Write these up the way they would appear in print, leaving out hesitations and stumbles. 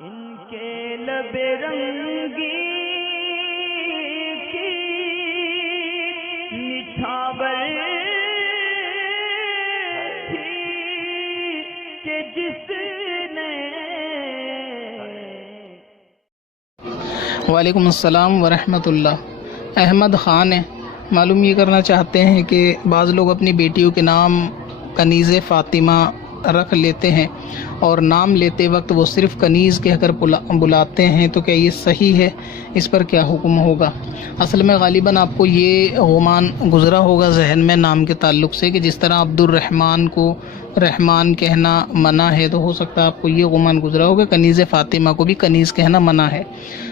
ان کے لب رنگی کی نچھاور تھی کہ جس نے. وعلیکم السلام ورحمۃ اللہ. احمد خان ہے. معلوم یہ کرنا چاہتے ہیں کہ بعض لوگ اپنی بیٹیوں کے نام کنیز فاطمہ رکھ لیتے ہیں اور نام لیتے وقت وہ صرف کنیز کہہ کر بلاتے ہیں، تو کیا یہ صحیح ہے؟ اس پر کیا حکم ہوگا؟ اصل میں غالباً آپ کو یہ گمان گزرا ہوگا ذہن میں نام کے تعلق سے کہ جس طرح عبد الرحمن کو رحمان کہنا منع ہے، تو ہو سکتا ہے آپ کو یہ گمان گزرا ہوگا کنیز فاطمہ کو بھی کنیز کہنا منع ہے.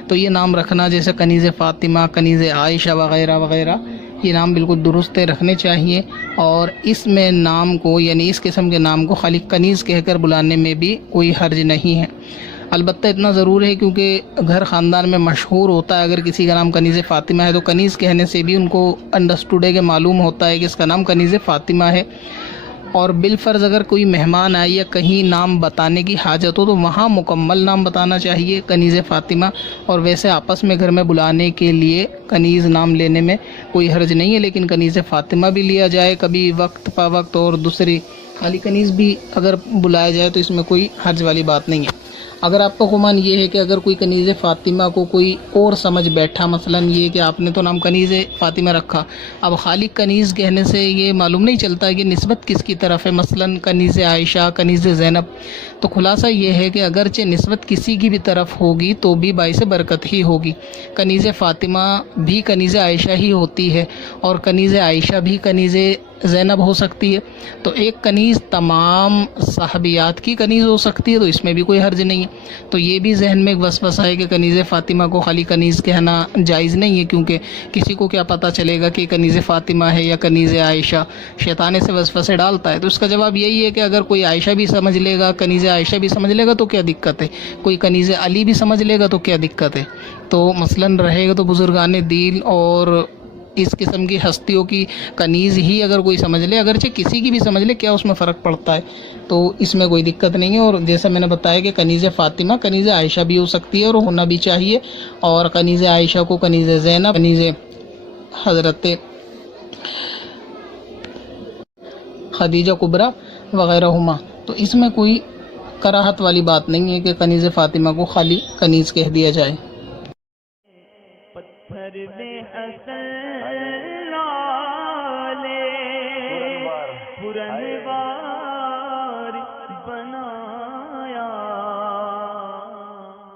تو یہ نام رکھنا جیسے کنیز فاطمہ، کنیز عائشہ وغیرہ وغیرہ، یہ نام بالکل درست رکھنے چاہیے. اور اس میں نام کو یعنی اس قسم کے نام کو خالی کنیز کہہ کر بلانے میں بھی کوئی حرج نہیں ہے. البتہ اتنا ضرور ہے کیونکہ گھر خاندان میں مشہور ہوتا ہے، اگر کسی کا نام کنیز فاطمہ ہے تو کنیز کہنے سے بھی ان کو انڈرسٹوڈ ہے کہ معلوم ہوتا ہے کہ اس کا نام کنیز فاطمہ ہے. اور بالفرض اگر کوئی مہمان آئے یا کہیں نام بتانے کی حاجت ہو تو وہاں مکمل نام بتانا چاہیے کنیز فاطمہ. اور ویسے آپس میں گھر میں بلانے کے لیے کنیز نام لینے میں کوئی حرج نہیں ہے، لیکن کنیز فاطمہ بھی لیا جائے کبھی وقت پا وقت، اور دوسری خالی کنیز بھی اگر بلایا جائے تو اس میں کوئی حرج والی بات نہیں ہے. اگر آپ کا گمان یہ ہے کہ اگر کوئی کنیز فاطمہ کو کوئی اور سمجھ بیٹھا، مثلا یہ کہ آپ نے تو نام کنیز فاطمہ رکھا، اب خالی کنیز کہنے سے یہ معلوم نہیں چلتا کہ نسبت کس کی طرف ہے، مثلا کنیز عائشہ، کنیز زینب. تو خلاصہ یہ ہے کہ اگرچہ نسبت کسی کی بھی طرف ہوگی تو بھی باعث برکت ہی ہوگی. کنیز فاطمہ بھی کنیز عائشہ ہی ہوتی ہے اور کنیز عائشہ بھی کنیز زینب ہو سکتی ہے. تو ایک کنیز تمام صحابیات کی کنیز ہو سکتی ہے، تو اس میں بھی کوئی حرج نہیں ہے. تو یہ بھی ذہن میں ایک وسوسہ ہے کہ کنیز فاطمہ کو خالی کنیز کہنا جائز نہیں ہے، کیونکہ کسی کو کیا پتہ چلے گا کہ کنیز فاطمہ ہے یا کنیز عائشہ. شیطان سے وسوسے ڈالتا ہے. تو اس کا جواب یہی ہے کہ اگر کوئی عائشہ بھی سمجھ لے گا، کنیز عائشہ بھی سمجھ لے گا تو کیا دقت ہے؟ کوئی کنیز علی بھی سمجھ لے گا تو کیا دقت ہے؟ تو مثلا رہے گا تو بزرگان دین اور اس قسم کی ہستیوں کی کنیز ہی اگر کوئی سمجھ لے، اگرچہ کسی کی بھی سمجھ لے، کیا اس میں فرق پڑتا ہے؟ تو اس میں کوئی دقت نہیں ہے. اور جیسا میں نے بتایا کہ کنیز فاطمہ کنیز عائشہ بھی ہو سکتی ہے اور ہونا بھی چاہیے. اور کنیز عائشہ کو کنیز زینب، کنیز حضرت خدیجہ کبریٰ وغیرہ ہما، تو اس میں کوئی کراہت والی بات نہیں ہے کہ کنیز فاطمہ کو خالی کنیز کہہ دیا جائے. پتھر میں حسن لالے پرن